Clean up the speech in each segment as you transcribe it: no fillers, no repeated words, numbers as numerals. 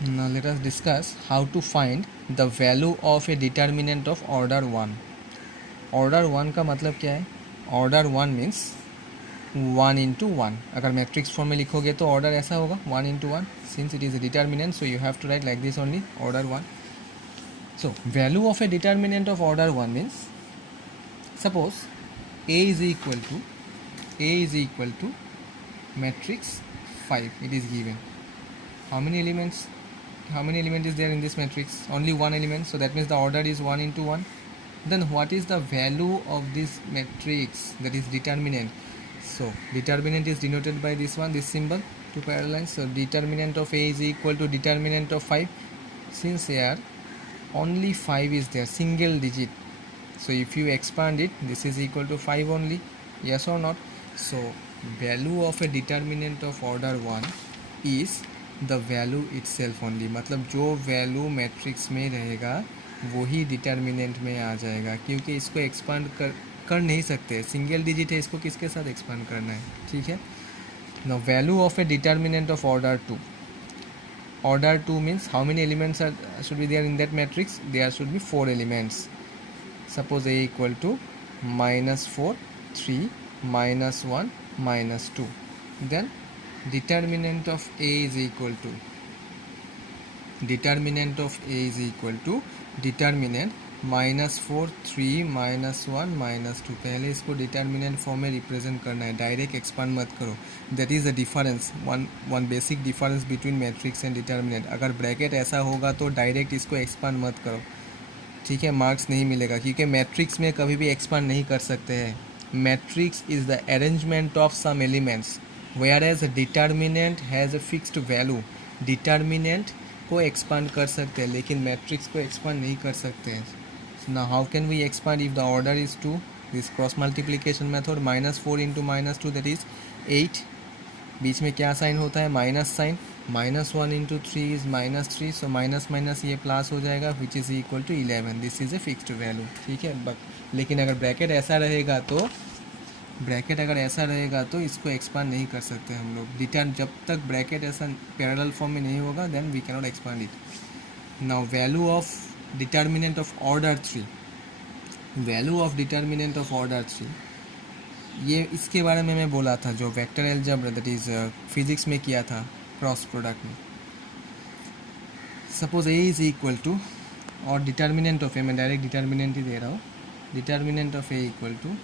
Now let us discuss how to find the value of a determinant of order 1. Order 1 का मतलब क्या है? Order 1 means 1 into 1. अगर मैट्रिक्स फॉर्म में लिखोगे तो ऑर्डर ऐसा होगा 1 into 1. Since it is a determinant, so you have to write like this only, order 1. So value of a determinant of order 1 means, suppose A is equal to matrix 5. It is given. How many elements is there in this matrix? Only one element, so that means the order is 1 into 1. Then what is the value of this matrix, that is determinant? So determinant is denoted by this one, this symbol, two parallel lines. So determinant of A is equal to determinant of 5. Since here only 5 is there, single digit, so if you expand it, this is equal to 5 only. Yes or not? So value of a determinant of order 1 is the value itself only, मतलब जो value matrix में रहेगा वही डिटर्मिनेंट में आ जाएगा, क्योंकि इसको एक्सपांड कर नहीं सकते, सिंगल डिजिट है, इसको किसके साथ एक्सपांड करना है. ठीक है. Now value of a determinant of order 2. Order 2 means how many elements are should be there in that matrix? There should be 4 elements. Suppose A equal to -4, 3, -1, -2. Then determinant of A is equal to determinant -4, 3, -1, -2. पहले इसको determinant form में रिप्रेजेंट करना है, direct expand मत करो. That is the difference, one basic difference between matrix and determinant. अगर ब्रैकेट ऐसा होगा तो डायरेक्ट इसको एक्सपांड मत करो. ठीक है, मार्क्स नहीं मिलेगा, क्योंकि मैट्रिक्स में कभी भी एक्सपांड नहीं कर सकते हैं. Matrix is the arrangement of some elements, whereas a determinant has a fixed value. Determinant को एक्सपांड कर सकते हैं, लेकिन मैट्रिक्स को एक्सपांड नहीं कर सकते हैं. Now how can we expand if the order is 2? This cross multiplication method, -4 into -2 that is 8. बीच में क्या साइन होता है? Minus sign. -1 into 3 is -3, so minus minus ये प्लस हो जाएगा, which is equal to 11. This is a fixed value. ठीक है, बट लेकिन अगर ब्रैकेट ऐसा रहेगा तो इसको एक्सपांड नहीं कर सकते हम लोग. जब तक ब्रैकेट ऐसा पैरेलल फॉर्म में नहीं होगा, then we can not expand it. Now value of determinant of order 3. ये इसके बारे में मैं बोला था, जो vector algebra, that is physics में किया था, क्रॉस प्रोडक्ट में. Suppose A is equal to, और डिटर्मिनेंट ऑफ ए, मैं डायरेक्ट डिटर्मिनेंट ही दे रहा हूँ. Determinant of A equal to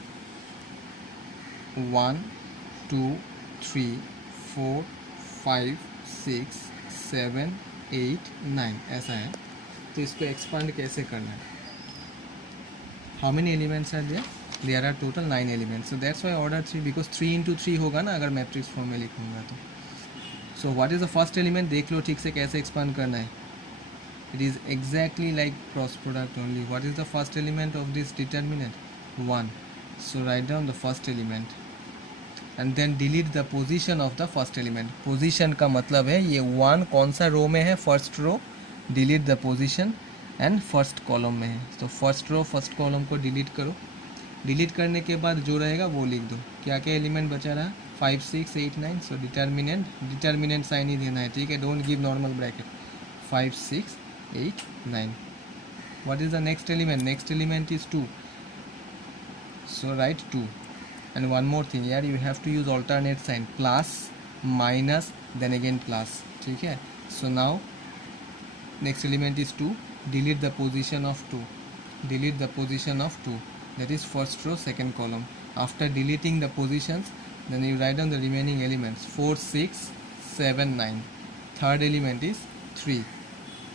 1, 2, 3, 4, 5, 6, 7, 8, 9 ऐसा है. तो इसको एक्सपांड कैसे करना है? How many elements are there are total 9 elements. So that's why order 3, because 3 into 3 होगा ना अगर मैट्रिक्स फॉर्म में लिखूंगा तो. So what is the first element? देख लो ठीक से कैसे एक्सपांड करना है. It is exactly like cross product only. What is the first element of this determinant? 1. So write down the first element and then delete the position of the first element. Position का मतलब है ये 1 कौन सा row में है? First row. Delete the position and first column में है, तो फर्स्ट रो फर्स्ट कॉलम को डिलीट करो. डिलीट करने के बाद जो रहेगा वो लिख दो. क्या क्या एलिमेंट बचा रहा? 5, 6, 8, 9. सो डिटर्मिनेंट साइन ही देना है. ठीक है, don't give normal bracket. 5, 6, 8, 9. What is the next element? Next element is 2. So राइट 2. And one more thing, here you have to use alternate sign, plus, minus, then again plus. ठीक है. So now next element is 2. Delete the position of 2. That is first row second column. After deleting the positions, then you write down the remaining elements. 4, 6, 7, 9. Third element is 3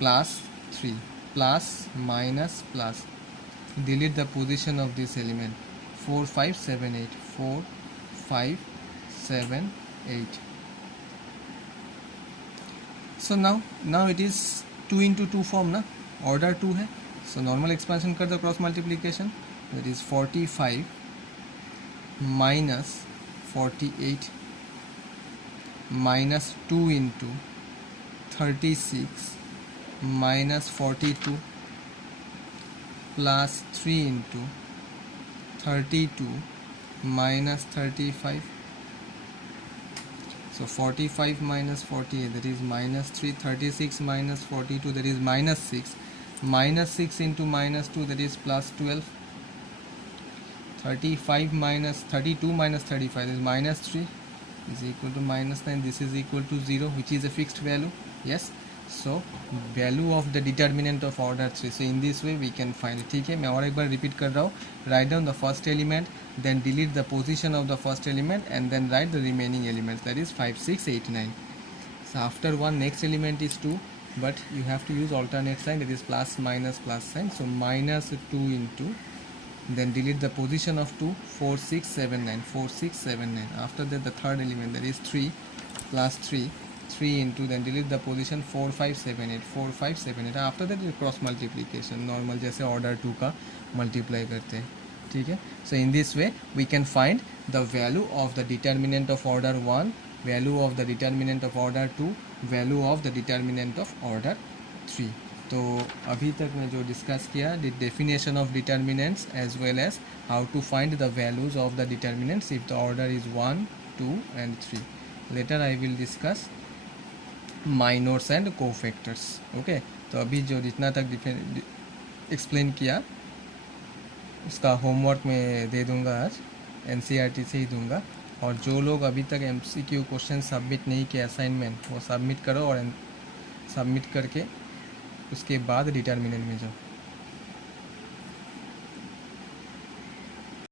plus 3 plus minus plus. Delete the position of this element. 4, 5, 7, 8. 4, 5, 7, 8. So now it is 2 into 2 form ना, order 2 है. So normal expansion कर दो cross multiplication, that is 45 minus 48 minus 2 into 36 minus 42 plus 3 into 32 minus 35. So 45 minus 48, that is minus 3. 36 minus 42, that is minus 6. Minus 6 into minus 2, that is plus 12. 35 minus 32 minus 35, that is minus 3, is equal to minus 9. This is equal to 0, which is a fixed value. Yes. So value of the determinant of order 3. So in this way we can find it. ठीक है, मैं और एक बार रिपीट कर रहा हूँ. Write down the first element, then delete the position of the first element, and then write the remaining elements, that is 5, 6, 8, 9. So after 1, next element is 2, but you have to use alternate sign, that is plus minus plus sign. So minus 2 into, then delete the position of 2, 4, 6, 7, 9, 4, 6, 7, 9. After that the third element, that is 3 plus 3, 3 into, then delete the position 4, 5, 7, 8, 4, 5, 7, 8. After that cross multiplication, normal जैसे order 2 का multiply करते हैं. ठीक है. So in this way we can find the value of the determinant of order 1, value of the determinant of order 2, value of the determinant of order 3. तो अभी तक मैं जो डिस्कस किया, the definition of determinants as well as how to find the values of the determinants if the order is 1, 2 and 3. Later I will discuss minors and cofactors. Okay. तो अभी जो जितना तक एक्सप्लेन किया उसका होमवर्क मैं दे दूंगा आज, NCERT से ही दूंगा. और जो लोग अभी तक MCQ क्वेश्चन सबमिट नहीं किया असाइनमेंट, वो सबमिट करो और सबमिट करके उसके बाद डिटर्मिनेंट में जाओ.